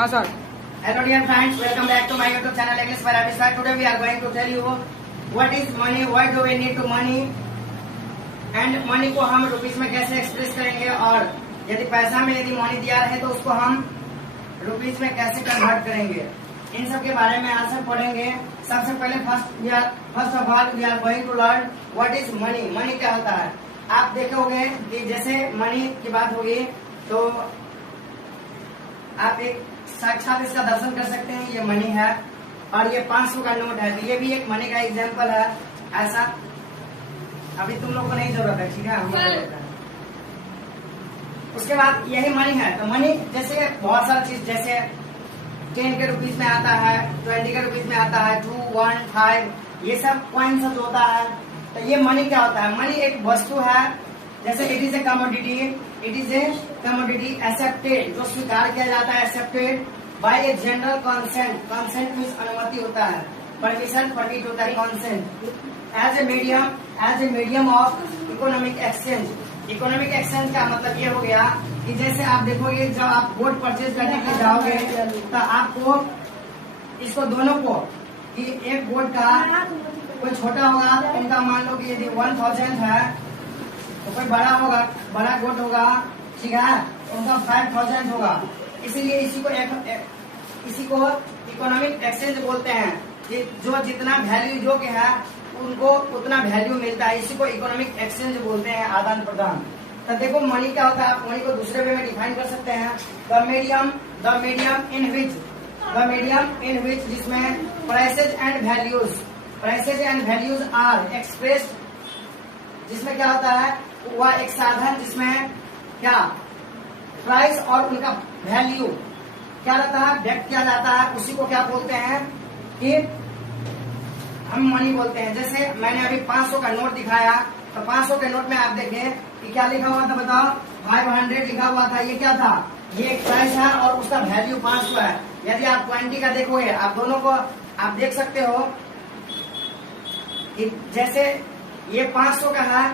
हाँ sir. Hello dear friends, welcome back to my YouTube channel English by Ravi Sir. Today we are going to tell you what is money, why do we need to money and money को हम rupees में कैसे express करेंगे और यदि पैसा में यदि मनी दिया रहे तो उसको हम रुपीस में कैसे कन्वर्ट करेंगे, इन सब के बारे में आज से पढ़ेंगे। सबसे पहले first of all we are going to learn what is money. Money क्या होता है? आप देखोगे कि जैसे मनी की बात होगी तो आप एक साक्षात इसका दर्शन कर सकते हैं। ये मनी है और ये 500 का नोट है, तो ये भी एक मनी का एग्जाम्पल है। ऐसा अभी तुम लोग को नहीं जरूरत है, ठीक है, हम लोग। उसके बाद यही मनी है। तो मनी जैसे बहुत सारी चीज, जैसे 10 के रुपीज में आता है, 20 के रुपीज में आता है, 2, 1, 5, ये सब कॉइन सब होता है। तो ये मनी क्या होता है? मनी एक वस्तु है, जैसे it is a commodity, it is a commodity accepted, जो स्वीकार किया जाता है, accepted by a general consent. Consent means अनुमति होता है, परमिशन परमिट होता है consent. As a medium of economic exchange. Economic exchange का मतलब ये हो गया कि जैसे आप देखोगे जब आप गोल्ड परचेज करने के लिए जाओगे तो आपको इसको दोनों को कि एक गोल्ड का कोई छोटा होगा तो उनका मान लो कि यदि 1000 है तो कोई बड़ा होगा, बड़ा गोल्ड होगा, ठीक है, उनका 5000 होगा। इसीलिए इसी को इकोनॉमिक एक्सचेंज बोलते हैं कि जो जितना वैल्यू योग्य है उनको उतना वैल्यू मिलता है। इसी को इकोनॉमिक एक्सचेंज बोलते हैं, आदान प्रदान। तो देखो मनी क्या होता है, आप मनी को दूसरे वे में डिफाइन कर सकते हैं। द मीडियम इन विच जिसमें prices and values are expressed, जिसमें क्या होता है, वह एक साधन जिसमें क्या प्राइस और उनका वैल्यू क्या रहता है, व्यक्त किया जाता है, उसी को क्या बोलते हैं कि हम मनी बोलते हैं। जैसे मैंने अभी 500 का नोट दिखाया, तो 500 के नोट में आप देखें कि क्या लिखा हुआ था, बताओ, 500 लिखा हुआ था। ये क्या था? ये एक प्राइस है और उसका वैल्यू 500 है। यदि आप 20 का देखोगे, आप दोनों को आप देख सकते हो कि जैसे ये 500 का है,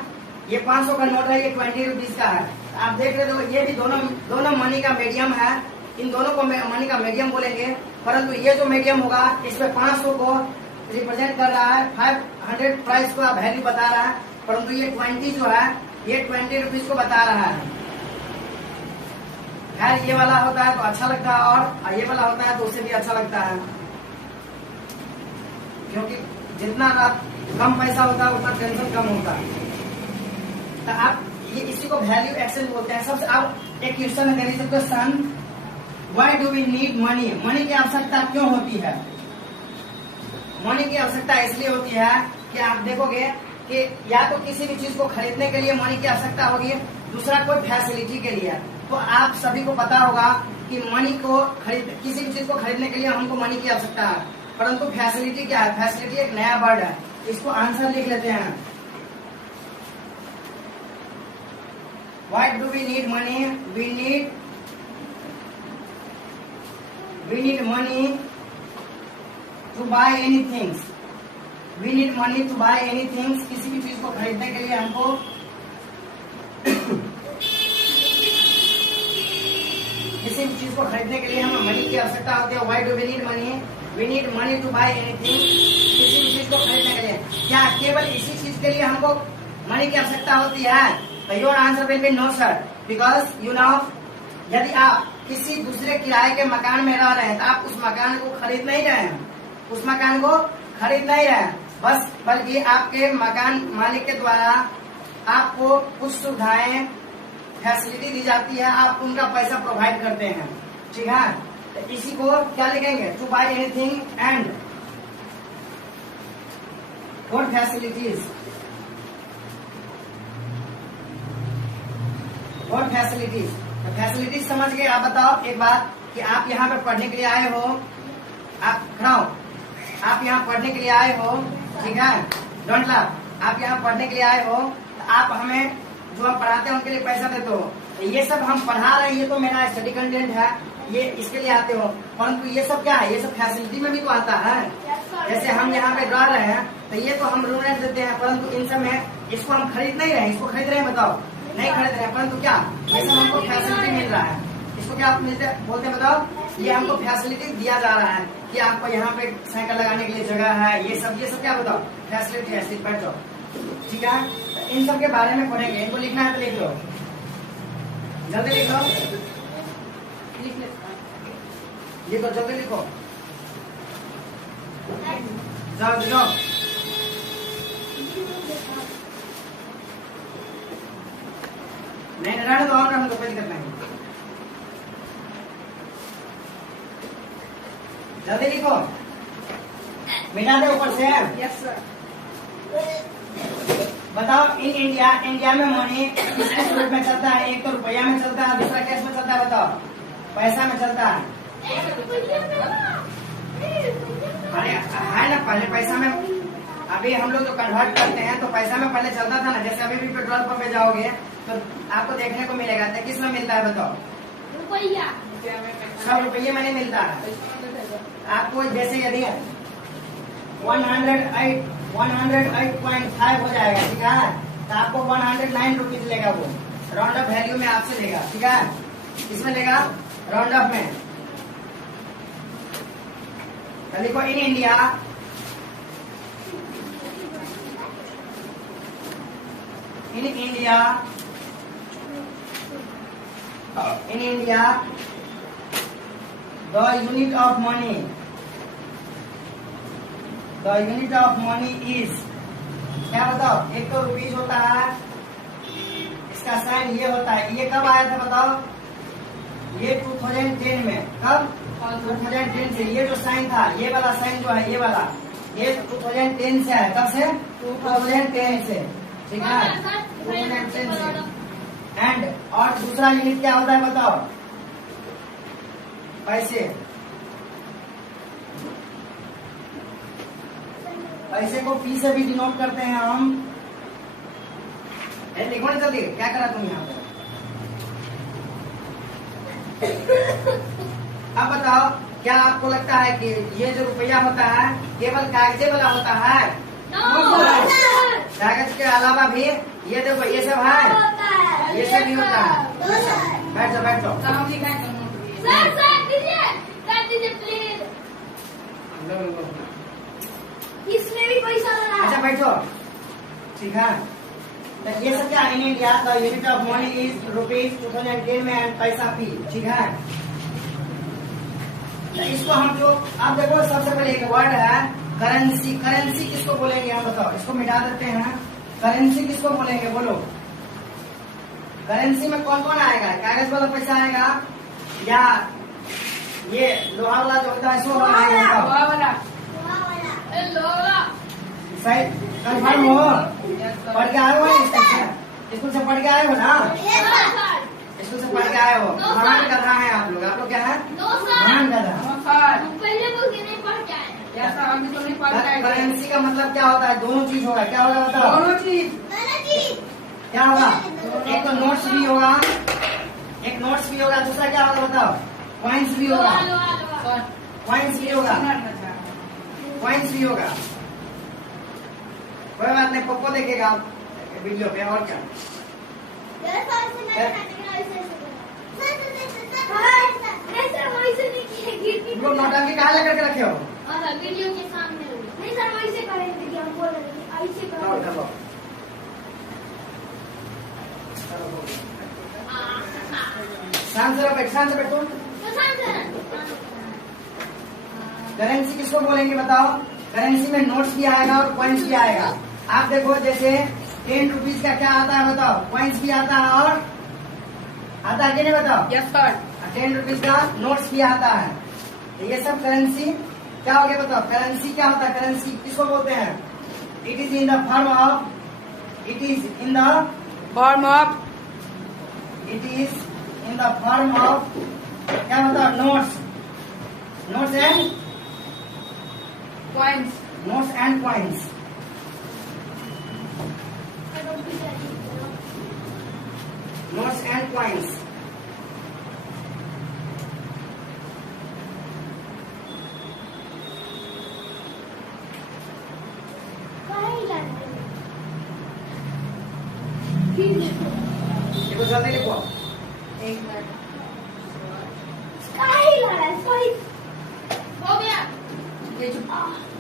ये 500 का नोट है, ये 20 रुपीज का है। आप देख रहे हो ये भी दोनों मनी का मीडियम है। इन दोनों को मनी का मीडियम बोलेंगे, परंतु ये जो मीडियम होगा इसमें 500 को रिप्रेजेंट कर रहा है, 500 प्राइस को वैल्यू बता रहा है, परंतु ये 20 जो है ये 20 रुपीज को बता रहा है। खैर ये वाला होता है तो अच्छा लगता है और ये वाला होता है तो उससे भी अच्छा लगता है, क्योंकि जितना कम पैसा होता है उतना टेंशन कम होता है। तो आप ये इसी को वैल्यू एक्सचेंज बोलते हैं। सबसे अब एक क्वेश्चन है, there is a question, why do we need money? Money की आवश्यकता क्यों होती है? मनी की आवश्यकता इसलिए होती है कि आप देखोगे कि या तो किसी भी चीज को खरीदने के लिए मनी की आवश्यकता होगी, दूसरा कोई फैसिलिटी के लिए। तो आप सभी को पता होगा कि मनी को किसी भी चीज को खरीदने के लिए हमको मनी की आवश्यकता है, परंतु फैसिलिटी क्या है? फैसिलिटी एक नया वर्ड है, इसको आंसर लिख लेते हैं। Why do we need money? We need money to buy anything. We need money to buy anything. किसी भी चीज को खरीदने के लिए हमको किसी भी चीज को खरीदने के लिए हमें मनी की आवश्यकता होती है। Why do we need money? We need money to buy anything. किसी भी चीज को खरीदने के लिए क्या केवल इसी चीज के लिए हमको मनी की आवश्यकता होती है? तो your answer will be no sir, because you know, यदि आप किसी दूसरे किराए के मकान में रह रहे हैं तो आप उस मकान को खरीद नहीं रहे हैं, उस मकान को खरीद नहीं रहे हैं, बस बल्कि आपके मकान मालिक के द्वारा आपको कुछ सुविधाएं फैसिलिटी दी जाती है, आप उनका पैसा प्रोवाइड करते हैं, ठीक है। तो इसी को क्या लिखेंगे? To buy anything and for facilities. और फैसिलिटीज, तो फैसिलिटीज समझ गए। आप बताओ एक बात कि आप यहाँ पे पढ़ने के लिए आए हो, आप खड़ाओ, आप यहाँ पढ़ने के लिए आए हो, ठीक है, डोंट लाफ, आप यहाँ पढ़ने के लिए आए हो, तो आप हमें जो हम पढ़ाते हैं उनके लिए पैसा देते हो। तो ये सब हम पढ़ा रहे हैं, ये तो मेरा स्टडी कंटेंट है, ये इसके लिए आते हो, परंतु ये सब क्या है? ये सब फैसिलिटी में भी तो आता है। जैसे हम यहाँ पे गा रहे हैं तो ये तो हम रूम रेंट देते हैं, परंतु इन सब में इसको हम खरीद नहीं रहे हैं, इसको खरीद रहे हैं, बताओ, नहीं खरीद रहे हैं, परंतु क्या ये सब हमको फैसिलिटी मिल रहा है। इसको क्या आप बोलते हैं बताओ? ये हमको फैसिलिटी दिया जा रहा है कि आपको यहाँ पे साइकिल लगाने के लिए जगह है। ये सब क्या बताओ, फैसिलिटी है। सीट बैठ जाओ, ठीक है। तो इन सब के बारे में पढ़ेंगे। इनको लिखना है तो लिख लो, जल्दी लिख लो, लिखो जल्दी लिखो, जाओ लिखो। नहीं रहने दो, और हम तो कोई दिक्कत नहीं। जल्दी लिखो, मिटा दे ऊपर से। Yes sir. बताओ, इन इंडिया में मनी किस रूप में चलता है? एक तो रुपया में चलता है, दूसरा कैश में चलता है। बताओ, पैसा में चलता है। अरे है ना, पहले पैसा में, अभी हम लोग जो कन्वर्ट करते हैं तो पैसा में पहले चलता था ना। जैसे अभी भी पेट्रोल पंप पे जाओगे तो आपको देखने को मिलेगा। तो किस में मिलता है बताओ? रुपया। सब रुपये में नहीं मिलता है। आपको जैसे यदि 108.5 हो जाएगा, ठीक है, तो आपको 109 रुपीज लेगा। वो राउंड ऑफ वैल्यू में आपसे लेगा, ठीक है। किसमें लेगा? राउंड ऑफ में। तो लिखो, in India the unit of money is, क्या बताओ? एक तो रुपीज होता है, इसका साइन ये होता है। ये कब आया था बताओ? ये 2010 में। कब? 2010 से। ये जो साइन था, ये वाला साइन जो है, ये वाला, ये 2010 से है। कब से? 2010 से, ठीक है, 2010 से। एंड और दूसरा यूनिट क्या होता है बताओ? पैसे। पैसे को पी से भी डिनोट करते हैं हम। लिखो ना जल्दी, क्या करा तुम यहाँ पे? अब बताओ, क्या आपको लगता है कि ये जो रुपया होता है केवल कागजे वाला होता है? कागज के अलावा भी ये देखो, ये सब है, ये सब भी होता है। बैठ जाओ, बैठ जाओ। प्लीज। इसमें भी पैसा लगा। अच्छा बैठो, ठीक है। तो ये सब क्या? In India the unit of money is rupees 2010 में एंड पैसा पी, ठीक है। तो इसको हम जो, आप देखो, सबसे पहले एक वर्ड है करेंसी। करेंसी किसको बोलेंगे हम बताओ? इसको मिटा देते हैं। करेंसी किसको बोलेंगे बोलो? करेंसी में कौन कौन आएगा? कागज वाला पैसा आएगा या ये लोहा वाला जो होता है इसको आएगा? सही कंफर्म हो? पढ़ के आए हो स्कूल से पढ़ के आए हो ना? स्कूल से पढ़ के आए हो। महान गधा है आप लोग। आप लोग क्या है? महान गधा। करेंसी का मतलब क्या होता है? दोनों चीज होगा। क्या होगा बताओ? दोनों चीज। क्या होगा? एक तो नोट्स भी होगा, एक नोट्स भी होगा, दूसरा क्या होगा बताओ? कॉइन्स भी होगा। कॉइन्स भी होगा, कॉइन्स भी होगा। कोई बात नहीं, पप्पो देखेगा वीडियो पे। और क्या? तुम लोग नौटंकी कहाँ लेकर के रखे हो? वीडियो के सामने। नहीं सर, वैसे करेंगे कि हम बोल रहे थे, ऐसे करो। शांत से बैठ, शांत से बैठो। करेंसी किसको बोलेंगे बताओ? करेंसी में नोट्स भी आएगा और कॉइन्स भी आएगा। आप देखो, जैसे 10 रुपीज का क्या आता है बताओ? कॉइन्स भी आता है और आता है कि नहीं बताओ? Yes sir. 10 रुपीज का नोट्स भी आता है। तो ये सब करेंसी क्या हो गया बताओ? करेंसी क्या होता है? करेंसी किसको बोलते हैं? It is in the form of, it is in the form of, it is in the form of, क्या बताओ? Notes. Notes and coins. Notes and coins. Notes and coins. देखो जल्दी लिखो। एक मिनट। दीजिए